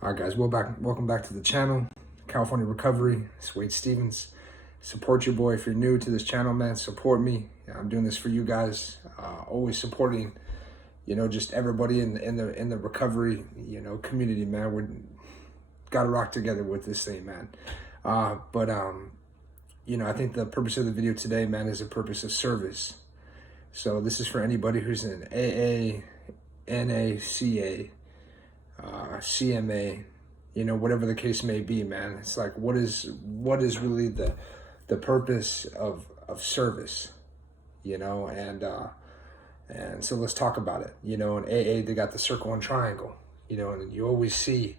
All right, guys, welcome back to the channel, California Recovery. It's Wade Stevens. Support your boy. If you're new to this channel, man, support me. I'm doing this for you guys. Always supporting, just everybody in the recovery, community, man. We gotta rock together with this thing, man. I think the purpose of the video today, man, is a purpose of service. So this is for anybody who's in AA, NA, CMA, whatever the case may be, man. It's like, what is really the purpose of service, and so let's talk about it. In AA, they got the circle and triangle, and you always see,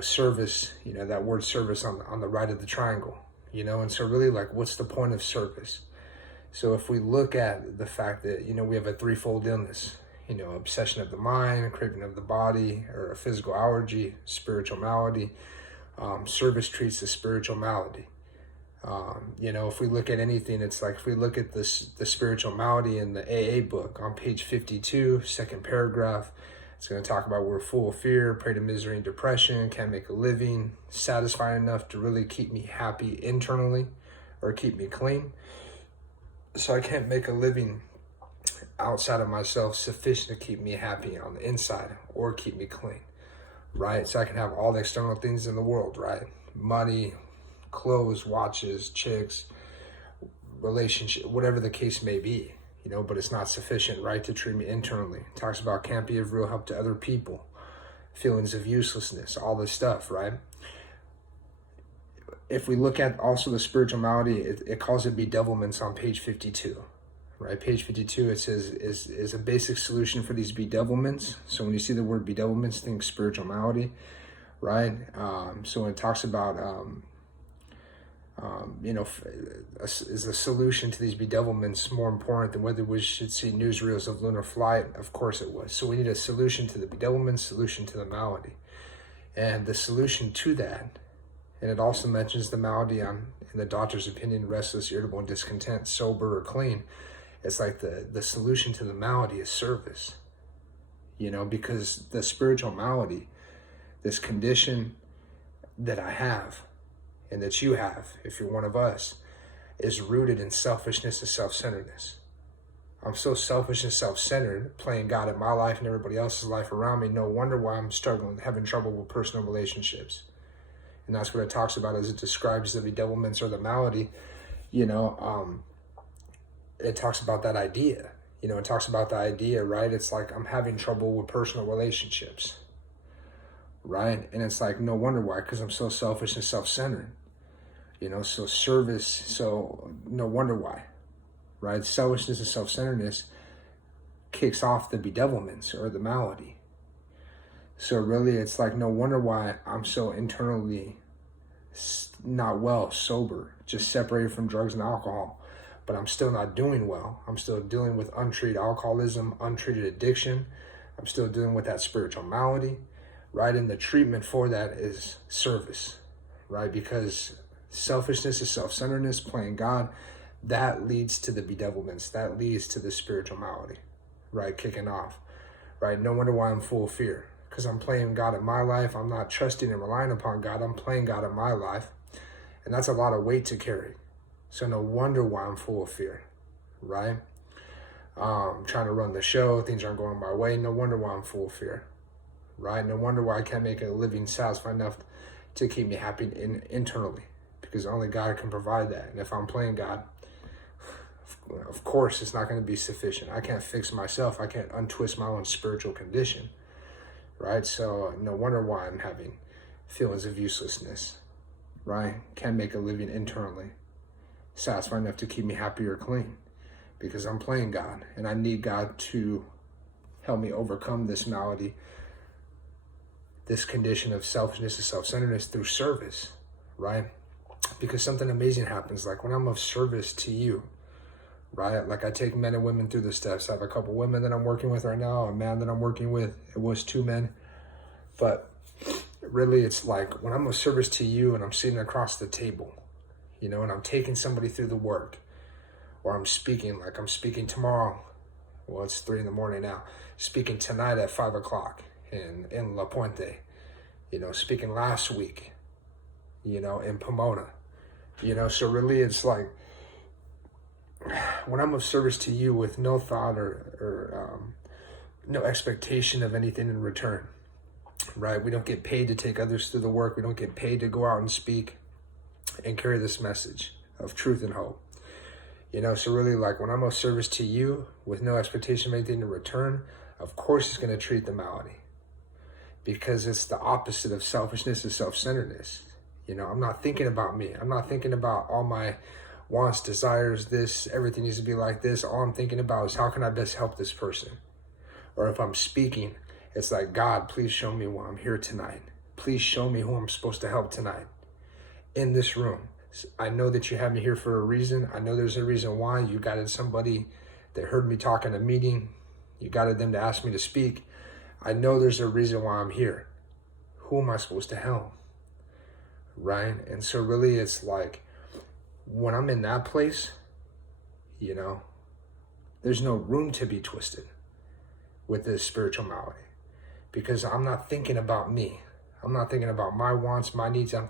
service, that word service on the right of the triangle, and so really, like, what's the point of service? So if we look at the fact that, we have a threefold illness, obsession of the mind, craving of the body, or a physical allergy, spiritual malady. Service treats the spiritual malady. If we look at anything, it's like, if we look at the spiritual malady in the AA book on page 52, second paragraph, it's going to talk about we're full of fear, prey to misery and depression, can't make a living, satisfying enough to really keep me happy internally or keep me clean. So I can't make a living outside of myself sufficient to keep me happy on the inside or keep me clean, right? So I can have all the external things in the world, right? Money, clothes, watches, chicks, relationship, whatever the case may be, but it's not sufficient, right, to treat me internally. It talks about can't be of real help to other people, feelings of uselessness, all this stuff, right? If we look at also the spiritual malady, it calls it bedevilments on page 52. Right, page 52, it says is a basic solution for these bedevilments. So when you see the word bedevilments, think spiritual malady, right? So when it talks about, is a solution to these bedevilments more important than whether we should see newsreels of lunar flight? Of course it was. So we need a solution to the bedevilments, solution to the malady. And the solution to that, and it also mentions the malady in the doctor's opinion, restless, irritable, and discontent, sober or clean. It's like the solution to the malady is service, because the spiritual malady, this condition that I have and that you have, if you're one of us, is rooted in selfishness and self-centeredness. I'm so selfish and self-centered, playing God in my life and everybody else's life around me. No wonder why I'm struggling, having trouble with personal relationships. And that's what it talks about as it describes the bedevilments or the malady, it talks about that idea, it talks about the idea, right? It's like, I'm having trouble with personal relationships, right? And it's like, no wonder why, because I'm so selfish and self-centered, so service, so no wonder why, right? Selfishness and self-centeredness kicks off the bedevilments or the malady. So really, it's like, no wonder why I'm so internally not well, sober, just separated from drugs and alcohol. But I'm still not doing well. I'm still dealing with untreated alcoholism, untreated addiction. I'm still dealing with that spiritual malady, right? And the treatment for that is service, right? Because selfishness is self-centeredness, playing God, that leads to the bedevilments, that leads to the spiritual malady, right? Kicking off, right? No wonder why I'm full of fear, because I'm playing God in my life. I'm not trusting and relying upon God. I'm playing God in my life. And that's a lot of weight to carry. So no wonder why I'm full of fear, right? Trying to run the show, things aren't going my way. No wonder why I'm full of fear, right? No wonder why I can't make a living satisfied enough to keep me happy internally, because only God can provide that. And if I'm playing God, of course, it's not going to be sufficient. I can't fix myself. I can't untwist my own spiritual condition, right? So no wonder why I'm having feelings of uselessness, right? Can't make a living internally, satisfied enough to keep me happy or clean, because I'm playing God, and I need God to help me overcome this malady, this condition of selfishness and self-centeredness through service, right? Because something amazing happens, like when I'm of service to you, right? Like I take men and women through the steps. I have a couple women that I'm working with right now, a man that I'm working with. It was 2 men, but really it's like when I'm of service to you and I'm sitting across the table, and I'm taking somebody through the work, or I'm speaking, like I'm speaking tomorrow. Well, it's 3 in the morning now. Speaking tonight at 5 o'clock in La Puente, speaking last week, in Pomona. So really it's like, when I'm of service to you with no thought or no expectation of anything in return, right? We don't get paid to take others through the work. We don't get paid to go out and speak and carry this message of truth and hope. So really, like, when I'm of service to you with no expectation of anything in return, of course it's going to treat the malady, because it's the opposite of selfishness and self-centeredness. I'm not thinking about me. I'm not thinking about all my wants, desires, this, everything needs to be like this. All I'm thinking about is how can I best help this person? Or if I'm speaking, it's like, God, please show me why I'm here tonight. Please show me who I'm supposed to help tonight in this room. I know that you have me here for a reason. I know there's a reason why. You guided somebody that heard me talk in a meeting. You guided them to ask me to speak. I know there's a reason why I'm here. Who am I supposed to help? Right? And so really it's like, when I'm in that place, there's no room to be twisted with this spiritual malady, because I'm not thinking about me. I'm not thinking about my wants, my needs. I'm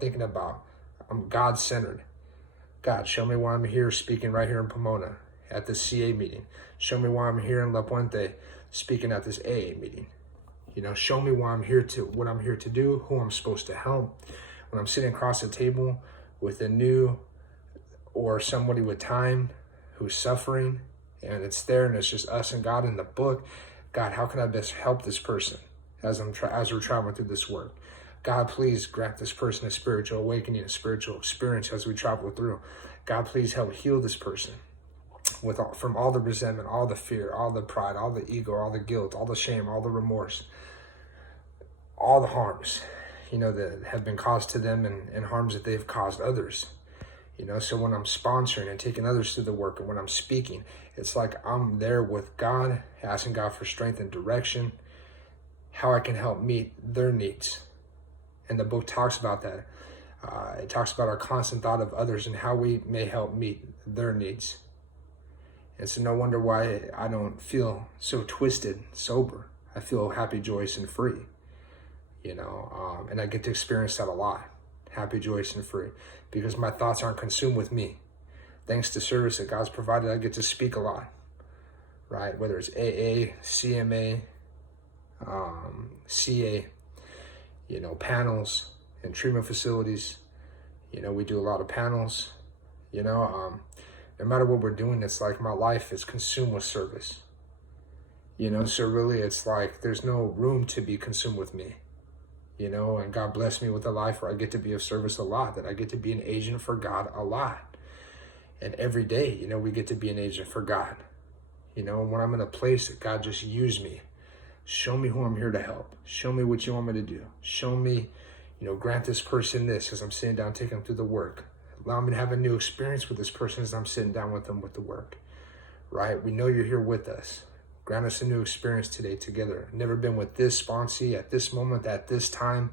God-centered. God, show me why I'm here speaking right here in Pomona at this CA meeting. Show me why I'm here in La Puente speaking at this AA meeting. Show me why I'm here what I'm here to do, who I'm supposed to help. When I'm sitting across the table with a new or somebody with time who's suffering, and it's there and it's just us and God in the book, God, how can I best help this person as we're traveling through this work? God, please grant this person a spiritual awakening, a spiritual experience as we travel through. God, please help heal this person from all the resentment, all the fear, all the pride, all the ego, all the guilt, all the shame, all the remorse, all the harms, that have been caused to them and harms that they've caused others. So when I'm sponsoring and taking others through the work, and when I'm speaking, it's like I'm there with God, asking God for strength and direction, how I can help meet their needs. And the book talks about that. It talks about our constant thought of others and how we may help meet their needs. And so no wonder why I don't feel so twisted, sober. I feel happy, joyous, and free. And I get to experience that a lot. Happy, joyous, and free. Because my thoughts aren't consumed with me. Thanks to service that God's provided, I get to speak a lot. Right? Whether it's AA, CMA, CA, panels and treatment facilities. We do a lot of panels. No matter what we're doing, it's like my life is consumed with service. So really it's like there's no room to be consumed with me. And God bless me with a life where I get to be of service a lot, that I get to be an agent for God a lot. And every day, we get to be an agent for God. And when I'm in a place that God just use me, show me who I'm here to help. Show me what you want me to do. Show me, grant this person this as I'm sitting down, taking them through the work. Allow me to have a new experience with this person as I'm sitting down with them with the work, right? We know you're here with us. Grant us a new experience today together. Never been with this sponsee at this moment, at this time.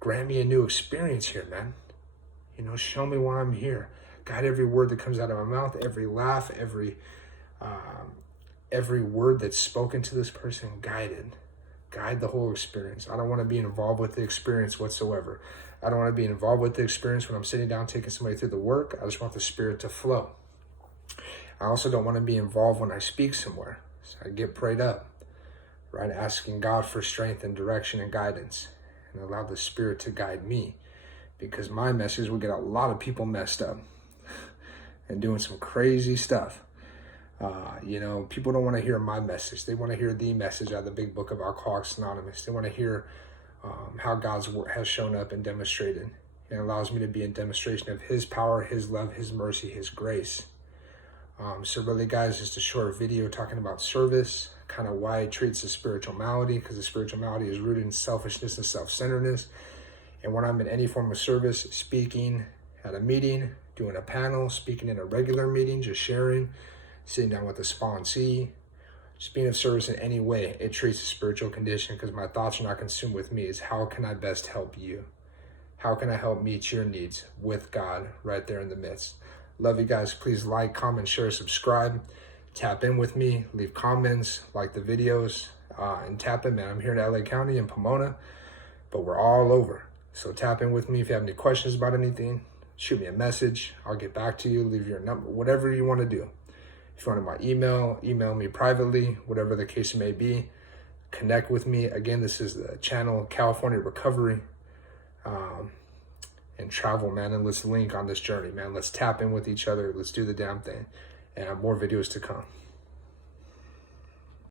Grant me a new experience here, man. Show me why I'm here. God, every word that comes out of my mouth, every laugh, every word that's spoken to this person, guide the whole experience. I don't want to be involved with the experience whatsoever. I don't want to be involved with the experience when I'm sitting down taking somebody through the work. I just want the Spirit to flow. I also don't want to be involved when I speak somewhere. So I get prayed up, right? Asking God for strength and direction and guidance, and allow the Spirit to guide me, because my message will get a lot of people messed up and doing some crazy stuff. People don't want to hear my message. They want to hear the message out of the big book of Alcoholics Anonymous. They want to hear how God's word has shown up and demonstrated, and allows me to be in demonstration of His power, His love, His mercy, His grace. So really, guys, just a short video talking about service, kind of why it treats the spiritual malady, because the spiritual malady is rooted in selfishness and self-centeredness. And when I'm in any form of service, speaking at a meeting, doing a panel, speaking in a regular meeting, just sharing, sitting down with a sponsee, just being of service in any way, it treats the spiritual condition, because my thoughts are not consumed with me. Is how can I best help you? How can I help meet your needs with God right there in the midst? Love you guys. Please like, comment, share, subscribe. Tap in with me. Leave comments. Like the videos. And tap in, man. I'm here in LA County in Pomona. but we're all over. So tap in with me if you have any questions about anything. Shoot me a message. I'll get back to you. Leave your number, whatever you want to do. If you want my email me privately, whatever the case may be. Connect with me. Again, this is the channel California Recovery and Travel, man. And let's link on this journey, man. Let's tap in with each other. Let's do the damn thing. And more videos to come.